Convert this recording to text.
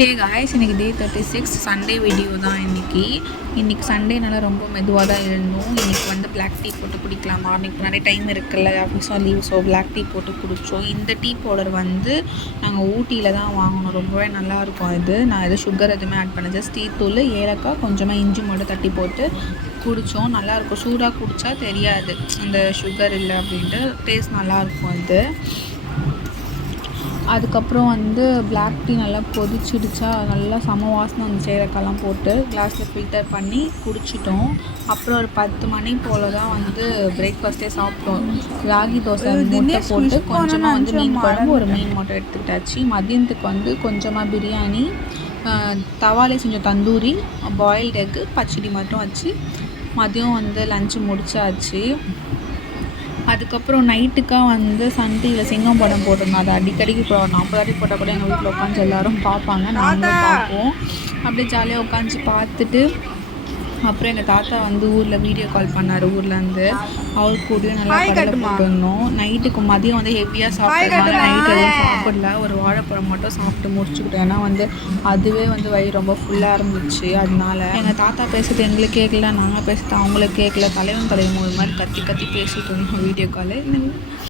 Hey guys, இன்றைக்கி டே 36 Sunday video தான். இன்றைக்கி சண்டேனால ரொம்ப மெதுவாக தான் இருந்தோம். இன்றைக்கி வந்து பிளாக் டீ போட்டு குடிக்கலாம். மார்னிங் நிறைய டைம் இருக்குல்ல, ஆஃபீஸும் லீவ், ஸோ பிளாக் டீ போட்டு குடித்தோம். இந்த டீ பவுடர் வந்து நாங்கள் ஊட்டியில் தான் வாங்கினோம். ரொம்பவே நல்லாயிருக்கும் இது. நான் எதுவும் சுகர் எதுவுமே ஆட் பண்ணேன், ஜஸ்ட் டீ தூள், ஏலக்காய், கொஞ்சமாக இஞ்சி மட்டும் தட்டி போட்டு குடித்தோம். நல்லாயிருக்கும். சூடாக குடித்தா தெரியாது இந்த சுகர் இல்லை அப்படின்ட்டு. டேஸ்ட் நல்லாயிருக்கும் இது. அதுக்கப்புறம் வந்து பிளாக் டீ நல்லா கொதிச்சிடுச்சா, நல்லா செம வாசனை அந்த ஏலக்காய்லாம் போட்டு கிளாஸில் ஃபில்டர் பண்ணி குடிச்சிட்டோம். அப்புறம் ஒரு 10 மணி போல் தான் வந்து பிரேக்ஃபாஸ்ட்டே சாப்பிட்டோம். ராகி தோசை முட்டை போட்டு கொஞ்சமாக வந்து மீன் குழம்பு, ஒரு மீன் மட்டும் எடுத்துக்கிட்டாச்சு. மதியத்துக்கு வந்து கொஞ்சமாக பிரியாணி, தவாலே செஞ்ச தந்தூரி, பாயில்டு எக்கு, பச்சடி மட்டும் வச்சு மதியம் வந்து லஞ்சு முடிச்சாச்சு. அதுக்கப்புறம் நைட்டுக்காக வந்து சன் டிவியில் சிங்கம் படம் போட்டிருந்தோம். அதை அடிக்கடிக்கு இப்போ 40 வாட்டி போட்டால் கூட எங்கள் வீட்டில் உட்காந்து எல்லோரும் பார்ப்பாங்க, நாங்களும் பார்ப்போம். அப்படியே ஜாலியாக உட்காந்து பார்த்துட்டு அப்புறம் எங்கள் தாத்தா வந்து ஊரில் வீடியோ கால் பண்ணார். ஊர்லேருந்து அவர் கூடயும் நல்லா கடையில் போட்டு வந்தோம். நைட்டுக்கு மதியம் வந்து ஹெவியாக சாப்பிட்றதுனால நைட்டு எதுவும் சாப்பிடல, ஒரு வாழைப்பழம் மட்டும் சாப்பிட்டு முடிச்சுக்கிட்டோம். ஏன்னா வந்து அதுவே வந்து வயிறு ரொம்ப ஃபுல்லாக இருந்துச்சு. அதனால எங்கள் தாத்தா பேசுறது எங்களுக்கு கேட்கல, நாங்கள் பேசுறது அவங்களுக்கு கேட்கல. தலைவன் தலைவன் ஒரு மாதிரி கத்தி கத்தி பேசிட்டு இருந்தோம் வீடியோ காலு.